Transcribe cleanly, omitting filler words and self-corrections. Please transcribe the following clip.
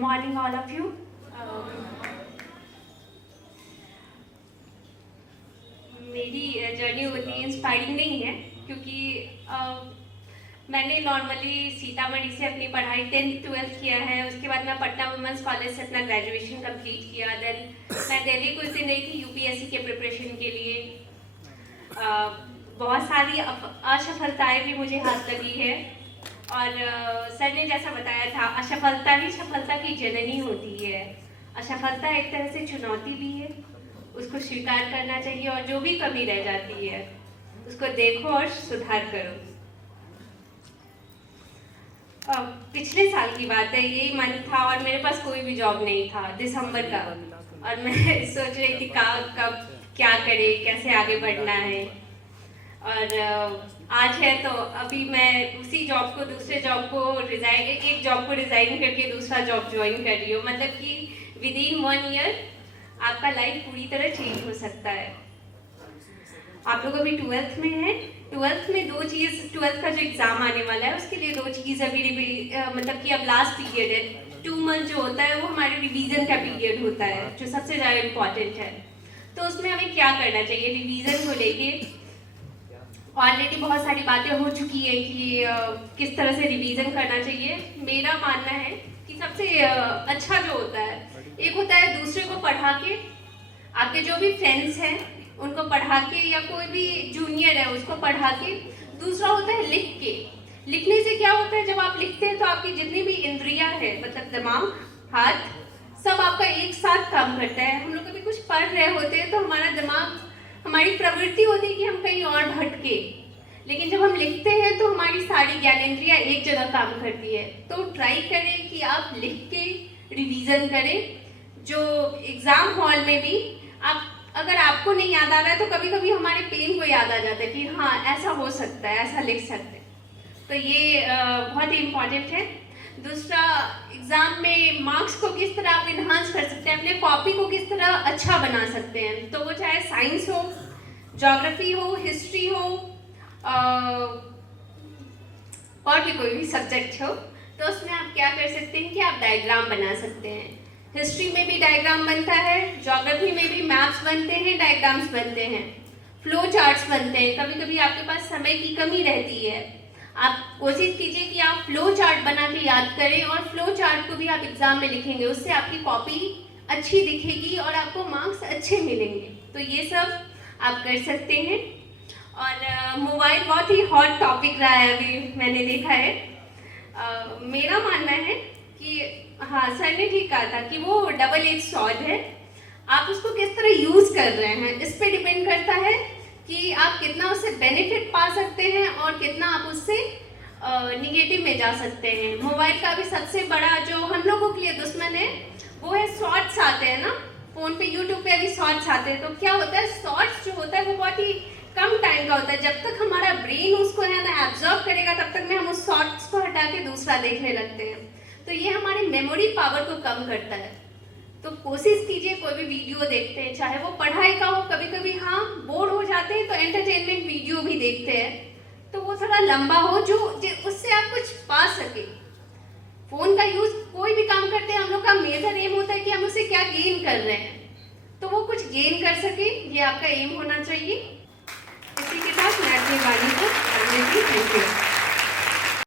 morning, all of you. मेरी journey उतनी inspiring नहीं है क्योंकि मैंने नॉर्मली सीतामढ़ी से अपनी पढ़ाई 10th 12th किया है। उसके बाद मैं पटना वुमेंस कॉलेज से अपना ग्रेजुएशन कंप्लीट किया। देन मैं दिल्ली कुछ दिन रही थी यूपीएससी के प्रिपरेशन के लिए। बहुत सारी असफलताएं भी मुझे हाथ लगी है और सर ने जैसा बताया था, असफलता ही सफलता की जननी होती है। असफलता एक तरह से चुनौती भी है, उसको स्वीकार करना चाहिए और जो भी कमी रह जाती है उसको देखो और सुधार करो। पिछले साल की बात है, यही मन था और मेरे पास कोई भी जॉब नहीं था, दिसंबर का, और मैं सोच रही थी कब क्या करे, कैसे आगे बढ़ना है। और आज है तो अभी मैं उसी जॉब को, दूसरे जॉब को रिजाइन, एक जॉब को रिजाइन करके दूसरा जॉब ज्वाइन कर रही हूँ। मतलब कि विद इन 1 ईयर आपका लाइफ पूरी तरह चेंज हो सकता है। आप लोग अभी 12th में हैं, 12th में 2 चीज़, 12th का जो एग्ज़ाम आने वाला है उसके लिए 2 चीज़ अभी मतलब कि अब लास्ट पीरियड है। 2 मंथ जो होता है वो हमारे रिवीजन का पीरियड होता है, जो सबसे ज़्यादा इम्पॉर्टेंट है। तो उसमें हमें क्या करना चाहिए रिवीजन को लेके? ऑलरेडी बहुत सारी बातें हो चुकी है कि किस तरह से रिवीजन करना चाहिए। मेरा मानना है कि सबसे अच्छा जो होता है, एक होता है दूसरे को पढ़ा के, आपके जो भी फ्रेंड्स हैं उनको पढ़ा के, या कोई भी जूनियर है उसको पढ़ा के। दूसरा होता है लिख के। लिखने से क्या होता है, जब आप लिखते हैं तो आपकी जितनी भी इंद्रियां हैं, मतलब दिमाग, हाथ, सब आपका एक साथ काम करता है। हम लोग कभी कुछ पढ़ रहे होते हैं तो हमारा दिमाग, हमारी प्रवृत्ति होती है कि हम कहीं और भटके, लेकिन जब हम लिखते हैं तो हमारी सारी ज्ञानेंद्रियां एक जगह काम करती है। तो ट्राई करें कि आप लिख के रिवीजन करें। जो एग्ज़ाम हॉल में भी आप, अगर आपको नहीं याद आ रहा है तो कभी कभी हमारे पेन को याद आ जाता है कि हाँ ऐसा हो सकता है, ऐसा लिख सकते हैं। तो ये बहुत ही इम्पॉर्टेंट है। दूसरा, एग्ज़ाम में मार्क्स को किस तरह आप इन्हांस कर सकते हैं, अपने कॉपी को किस तरह अच्छा बना सकते हैं। तो वो चाहे साइंस हो, ज्योग्राफी हो, हिस्ट्री हो, और भी कोई भी सब्जेक्ट हो, तो उसमें आप क्या कर सकते हैं कि आप डायग्राम बना सकते हैं। हिस्ट्री में भी डायग्राम बनता है, ज्योग्राफी में भी मैप्स बनते हैं, डायग्राम्स बनते हैं, फ्लो चार्ट्स बनते हैं। कभी कभी आपके पास समय की कमी रहती है, आप कोशिश कीजिए कि आप फ्लो चार्ट बना के याद करें और फ्लो चार्ट को भी आप एग्जाम में लिखेंगे। उससे आपकी कॉपी अच्छी दिखेगी और आपको मार्क्स अच्छे मिलेंगे। तो ये सब आप कर सकते हैं। और मोबाइल बहुत ही हॉट टॉपिक रहा है, अभी मैंने देखा है। मेरा मानना है कि हाँ, सर ने ठीक कहा था कि वो डबल एज सॉर्ड है। आप उसको किस तरह यूज़ कर रहे हैं इस पे डिपेंड करता है कि आप कितना उससे बेनिफिट पा सकते हैं और कितना आप उससे निगेटिव में जा सकते हैं। मोबाइल का भी सबसे बड़ा जो हम लोगों के लिए दुश्मन है वो है शॉर्ट्स आते हैं ना, फ़ोन पे, यूट्यूब पे भी शॉर्ट्स आते हैं। तो क्या होता है, शॉर्ट्स जो होता है वो बहुत ही कम टाइम का होता है। जब तक हमारा ब्रेन उसको है ना एब्जॉर्ब करेगा तब तक में हम उस शॉर्ट्स को हटा के दूसरा देखने लगते हैं। तो ये हमारी मेमोरी पावर को कम करता है। तो कोशिश कीजिए, कोई भी वीडियो देखते हैं, चाहे वो पढ़ाई का हो, कभी कभी हाँ बोर हो जाते हैं तो एंटरटेनमेंट वीडियो भी देखते हैं, तो वो थोड़ा लंबा हो जो उससे आप कुछ पा सके। फ़ोन का यूज़ कोई भी काम करते हैं, हम लोग का मेजर एम होता है कि हम उससे क्या गेन कर रहे हैं, तो वो कुछ गेन कर सके, ये आपका एम होना चाहिए। इसी के साथ मैं अपनी वाणी को थैंक यू।